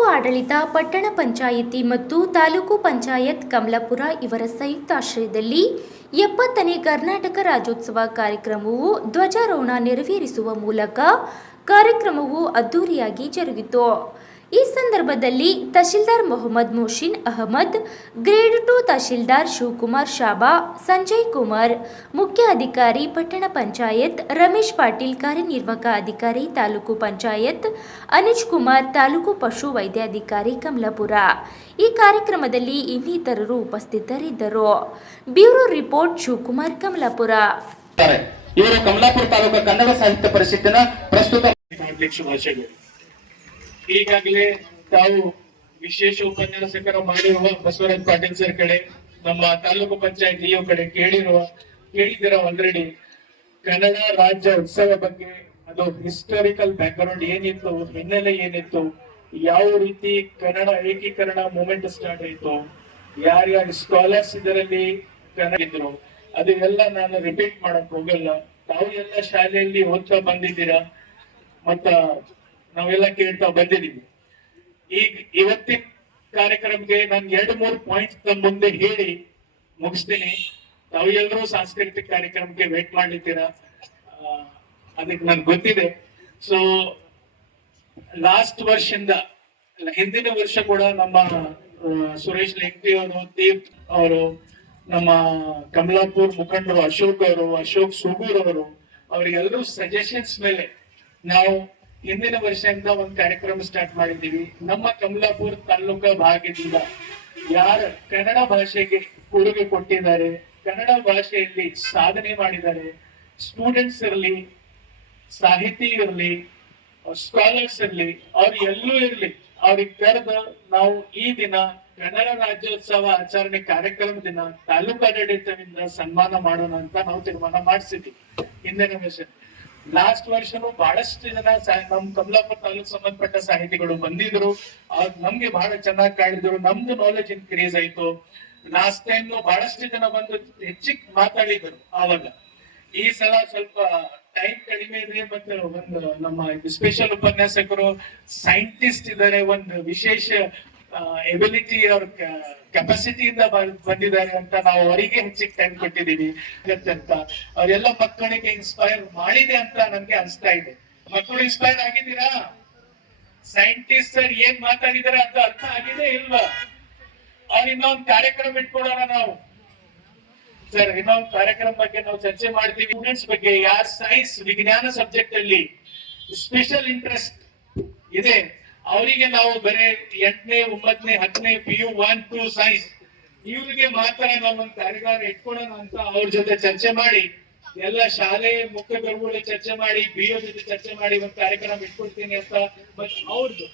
ತಾಲೂಕು ಆಡಳಿತ, ಪಟ್ಟಣ ಪಂಚಾಯಿತಿ ಮತ್ತು ತಾಲೂಕು ಪಂಚಾಯತ್ ಕಮಲಾಪುರ ಇವರ ಸಂಯುಕ್ತಾಶ್ರಯದಲ್ಲಿ ಎಪ್ಪತ್ತನೇ ಕರ್ನಾಟಕ ರಾಜ್ಯೋತ್ಸವ ಕಾರ್ಯಕ್ರಮವು ಧ್ವಜಾರೋಹಣ ನೆರವೇರಿಸುವ ಮೂಲಕ ಕಾರ್ಯಕ್ರಮವು ಅದ್ದೂರಿಯಾಗಿ ಜರುಗಿತು. ಈ ಸಂದರ್ಭದಲ್ಲಿ ತಹಶೀಲ್ದಾರ್ ಮೊಹಮ್ಮದ್ ಮೋಶಿನ್ ಅಹಮದ್ ಗ್ರೇಡ್ ಟು ತಹಶೀಲ್ದಾರ್ ಶಿವಕುಮಾರ್ ಶಾಬಾ ಸಂಜಯ್ ಕುಮಾರ್ ಮುಖ್ಯ ಅಧಿಕಾರಿ ಪಟ್ಟಣ ಪಂಚಾಯತ್ ರಮೇಶ್ ಪಾಟೀಲ್ ಕಾರ್ಯನಿರ್ವಾಹಕ ಅಧಿಕಾರಿ ತಾಲೂಕು ಪಂಚಾಯತ್ ಅನಿಜ್ ಕುಮಾರ್ ತಾಲೂಕು ಪಶು ವೈದ್ಯಾಧಿಕಾರಿ ಕಮಲಾಪುರ. ಈ ಕಾರ್ಯಕ್ರಮದಲ್ಲಿ ಇನ್ನಿತರರು ಉಪಸ್ಥಿತರಿದ್ದರು. Bureau report Shivakumar Kamalapur. ಇವರು ಕಮಲಾಪುರ ತಾಲೂಕು ಕನ್ನಡ ಸಾಹಿತ್ಯ ಪರಿಷತ್ತಿನ ಪ್ರಸ್ತುತ ಶುಭಾಶಯಗಳು. ಈಗಾಗಲೇ ತಾವು ವಿಶೇಷ ಉಪನ್ಯಾಸಕರ ಮಾಡಿರುವ ಬಸವರಾಜ್ ಪಾಟೀಲ್ ಸರ್ ಕಡೆ, ನಮ್ಮ ತಾಲೂಕು ಪಂಚಾಯತ್ ಇಒ ಕಡೆ ಕೇಳಿರುವ ಕೇಳಿದಿರ ಆಲ್ರೆಡಿ ಕನ್ನಡ ರಾಜ್ಯ ಉತ್ಸವ ಬಗ್ಗೆ, ಅದು ಹಿಸ್ಟಾರಿಕಲ್ ಬ್ಯಾಕ್ಗ್ರೌಂಡ್ ಏನಿತ್ತು, ಹಿನ್ನೆಲೆ ಏನಿತ್ತು, ಯಾವ ರೀತಿ ಕನ್ನಡ ಏಕೀಕರಣ ಮೂಮೆಂಟ್ ಸ್ಟಾರ್ಟ್ ಆಯಿತು, ಯಾರ್ಯಾರು ಸ್ಕಾಲರ್ಸ್ ಇದರಲ್ಲಿ ಕನ್ನಡಿದ್ರು ಅದೆಲ್ಲ ನಾನು ರಿಪೀಟ್ ಮಾಡಕ್ ಹೋಗಲ್ಲ. ತಾವು ಎಲ್ಲ ಶಾಲೆಯಲ್ಲಿ ಓದ್ತಾ ಬಂದಿದ್ದೀರಾ? ಮತ್ತ ನಾವೆಲ್ಲ ಕೇಳ್ತಾ ಬಂದಿದ್ದೀವಿ ಈಗ ಇವತ್ತಿನ ಕಾರ್ಯಕ್ರಮಕ್ಕೆ ನಾನು ಎರಡು ಮೂರು ಪಾಯಿಂಟ್ಸ್ ತಮ್ಮ ಮುಂದೆ ಹೇಳಿ ಮುಗಿಸ್ತೀನಿ. ತಾವೆಲ್ಲರೂ ಸಾಂಸ್ಕೃತಿಕ ಕಾರ್ಯಕ್ರಮಕ್ಕೆ ವೇಟ್ ಮಾಡ್ಲಿದ್ದೀರಾ? ಅದಕ್ಕೆ ನನ್ಗೆ ಗೊತ್ತಿದೆ. ಸೊ ಲಾಸ್ಟ್ ವರ್ಷದಿಂದ ಹಿಂದಿನ ವರ್ಷ ಕೂಡ ನಮ್ಮ ಸುರೇಶ್ ಲೆಂಕಿ ಅವರು ತೀರ್ಥ್ ಅವರು, ನಮ್ಮ ಕಮಲಾಪುರ್ ಮುಖಂಡರು ಅಶೋಕ್ ಅವರು, ಅಶೋಕ್ ಸುಗೂರ್ ಅವರು, ಅವರಿಗೆಲ್ಲರೂ ಸಜೆಷನ್ಸ್ ಮೇಲೆ ನಾವು ಹಿಂದಿನ ವರ್ಷದಿಂದ ಒಂದು ಕಾರ್ಯಕ್ರಮ ಸ್ಟಾರ್ಟ್ ಮಾಡಿದ್ದೀವಿ. ನಮ್ಮ ಕಮಲಾಪುರ ತಾಲೂಕ ಭಾಗದಿಂದ ಯಾರ ಕನ್ನಡ ಭಾಷೆಗೆ ಕೊಡುಗೆ ಕೊಟ್ಟಿದ್ದಾರೆ, ಕನ್ನಡ ಭಾಷೆಯಲ್ಲಿ ಸಾಧನೆ ಮಾಡಿದ್ದಾರೆ ಸ್ಟೂಡೆಂಟ್ಸ್ ಇರಲಿ, ಸಾಹಿತಿ ಇರಲಿ ಸ್ಕಾಲರ್ಸ್ ಇರಲಿ, ಅವ್ರು ಎಲ್ಲೂ ಇರಲಿ, ಅವ್ರಿಗೆ ಕರೆದು ನಾವು ಈ ದಿನ ಕನ್ನಡ ರಾಜ್ಯೋತ್ಸವ ಆಚರಣೆ ಕಾರ್ಯಕ್ರಮ ದಿನ ತಾಲೂಕಾಡಳಿತದಿಂದ ಸನ್ಮಾನ ಮಾಡೋಣ ಅಂತ ನಾವು ತೀರ್ಮಾನ ಮಾಡಿಸಿದ್ವಿ ಹಿಂದಿನ ವರ್ಷ. ಲಾಸ್ಟ್ ವರ್ಷನು ಬಹಳಷ್ಟು ಜನ ನಮ್ ಕಮಲಾಪುರ ತಾಲೂಕ್ ಸಂಬಂಧಪಟ್ಟ ಸಾಹಿತಿಗಳು ಬಂದಿದ್ರು. ಅವ್ರು ನಮ್ಗೆ ಬಹಳ ಚೆನ್ನಾಗಿ ಕಾಡಿದ್ರು ನಮ್ದು ನಾಲೆಜ್ ಇನ್ಕ್ರೀಸ್ ಆಯ್ತು. ಲಾಸ್ಟ್ ಟೈಮ್ ಬಹಳಷ್ಟು ಜನ ಬಂದು ಹೆಚ್ಚಿಗೆ ಮಾತಾಡಿದ್ರು ಆವಾಗ. ಈ ಸಲ ಸ್ವಲ್ಪ ಟೈಮ್ ಕಡಿಮೆ ಇದೆ ಮತ್ತೆ ಒಂದು ನಮ್ಮ ಸ್ಪೆಷಲ್ ಉಪನ್ಯಾಸಕರು ಸೈಂಟಿಸ್ಟ್ ಇದ್ದಾರೆ ಒಂದು ವಿಶೇಷ ಎಬಿಲಿಟಿ ಅವ್ರ ಕೆಪಾಸಿಟಿಯಿಂದ ಬಂದಿದ್ದಾರೆ ಅಂತ ನಾವು ಅವರಿಗೆ ಹೆಚ್ಚಿಗೆ ಟೈಮ್ ಕೊಟ್ಟಿದ್ದೀವಿ. ಅಂತ ಅವರೆಲ್ಲ ಮಕ್ಕಳಿಗೆ ಇನ್ಸ್ಪೈರ್ ಮಾಡಿದೆ ಅಂತ ನನ್ಗೆ ಅನಿಸ್ತಾ ಇದೆ. ಮಕ್ಕಳು ಇನ್ಸ್ಪೈರ್ ಆಗಿದ್ದೀರಾ? ಸೈಂಟಿಸ್ಟ್ ಸರ್ ಏನ್ ಮಾತಾಡಿದಾರೆ ಅಂತ ಅರ್ಥ ಆಗಿದೆ ಇಲ್ವಾ ಅವ್ರ ಇನ್ನೊಂದು ಕಾರ್ಯಕ್ರಮ ಇಟ್ಕೊಡೋಣ ನಾವು. ಸರ್, ಇನ್ನೊಂದು ಕಾರ್ಯಕ್ರಮ ಬಗ್ಗೆ ನಾವು ಚರ್ಚೆ ಮಾಡ್ತೀವಿ. ಸ್ಟೂಡೆಂಟ್ಸ್ ಬಗ್ಗೆ ಯಾರ ಸೈನ್ಸ್ ವಿಜ್ಞಾನ ಸಬ್ಜೆಕ್ಟ್ ಅಲ್ಲಿ ಸ್ಪೆಷಲ್ ಇಂಟ್ರೆಸ್ಟ್ ಇದೆ? ಅವರಿಗೆ ನಾವು ಬರೇ ಎಂಟನೇ, ಒಂಬತ್ತನೇ, ಹತ್ತನೇ P U one two science ಇವರಿಗೆ ಮಾತ್ರ ನಾವು ಒಂದು ಕಾರ್ಯಕ್ರಮ ಇಟ್ಕೊಳ್ಳೋಣ ಅಂತ ಅವ್ರ ಜೊತೆ ಚರ್ಚೆ ಮಾಡಿ, ಎಲ್ಲ ಶಾಲೆ ಮುಖ್ಯ ಚರ್ಚೆ ಮಾಡಿ ಬಿ ಒ ಜೊತೆ ಚರ್ಚೆ ಮಾಡಿ ಒಂದು ಕಾರ್ಯಕ್ರಮ ಇಟ್ಕೊಡ್ತೀನಿ ಅಂತ. ಬಟ್ ಅವ್ರದ್ದು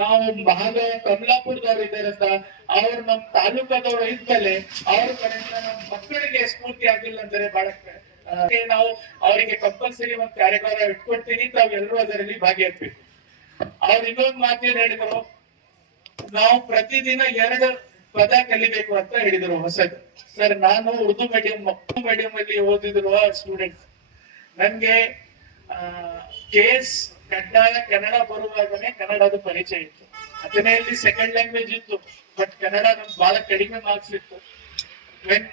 ನಾವು ಭಾಗ ಕಮಲಾಪುರದವ್ರು ಅಂತ, ಅವ್ರ ನಮ್ ತಾಲೂಕದವ್ರು ಇದ್ಮೇಲೆ ಅವ್ರ ಕಡೆಯಿಂದ ನಮ್ಮ ಮಕ್ಕಳಿಗೆ ಸ್ಫೂರ್ತಿ ಆಗಿಲ್ಲ ಅಂದ್ರೆ ಬಹಳ ನಾವು ಅವರಿಗೆ ಕಂಪಲ್ಸರಿ ಒಂದು ಕಾರ್ಯಕ್ರಮ ಇಟ್ಕೊಡ್ತೀನಿ ತಾವೆಲ್ಲರೂ ಅದರಲ್ಲಿ ಭಾಗಿಯಾಗ್ಬೇಕು. ಅವ್ರು ಇನ್ನೊಂದು ಮಾತೇನ್ ಹೇಳಿದ್ರು, ನಾವು ಪ್ರತಿದಿನ ಎರಡು ಪದ ಕಲಿಬೇಕು ಅಂತ ಹೇಳಿದ್ರು ಹೊಸದು. ಸರ್, ನಾನು ಉರ್ದು ಮೀಡಿಯಂ ಮೀಡಿಯಂ ಅಲ್ಲಿ ಓದಿದ್ರು ಸ್ಟೂಡೆಂಟ್ ನನ್ಗೆ ಕೇಸ್ ಕಡ್ಡಾಯ ಕನ್ನಡ ಬರುವಾಗನೇ ಕನ್ನಡದ ಪರಿಚಯ ಇತ್ತು. ಹತ್ತನೆಯಲ್ಲಿ ಸೆಕೆಂಡ್ ಲ್ಯಾಂಗ್ವೇಜ್ ಇತ್ತು ಬಟ್ ಕನ್ನಡ ನಮ್ಗೆ ಬಹಳ ಕಡಿಮೆ ಮಾರ್ಕ್ಸ್ ಇತ್ತು. When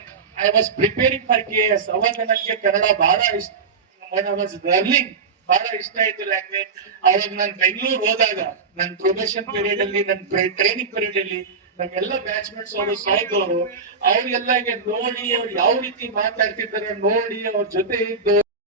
I was preparing for K S ಅವಾಗ ನನಗೆ ಕನ್ನಡ ಬಹಳ ಇಷ್ಟ. ವಾಸ್ ಲರ್ನಿಂಗ್ ಬಹಳ ಇಷ್ಟ ಆಯ್ತು ಲ್ಯಾಂಗ್ವೇಜ್ ಅವಾಗ ನಾನು ಬೆಂಗಳೂರು ಹೋದಾಗ ನನ್ನ ಪ್ರೊಫೆಷನ್ ಪೀರಿಯಡ್ ಅಲ್ಲಿ ನನ್ನ ಟ್ರೈನಿಂಗ್ ಪೀರಿಯಡ್ ಅಲ್ಲಿ, ನಮ್ಮೆಲ್ಲ ಬ್ಯಾಚ್ಮೆಂಟ್ಸ್ ಅವರು ಸಾಯ್ದವರು ಅವರು, ಅವ್ರಿಗೆಲ್ಲ ನೋಡಿ ಅವ್ರು ಯಾವ ರೀತಿ ಮಾತಾಡ್ತಿದ್ದಾರೆ, ನೋಡಿ ಅವ್ರ ಜೊತೆ ಇದ್ದು.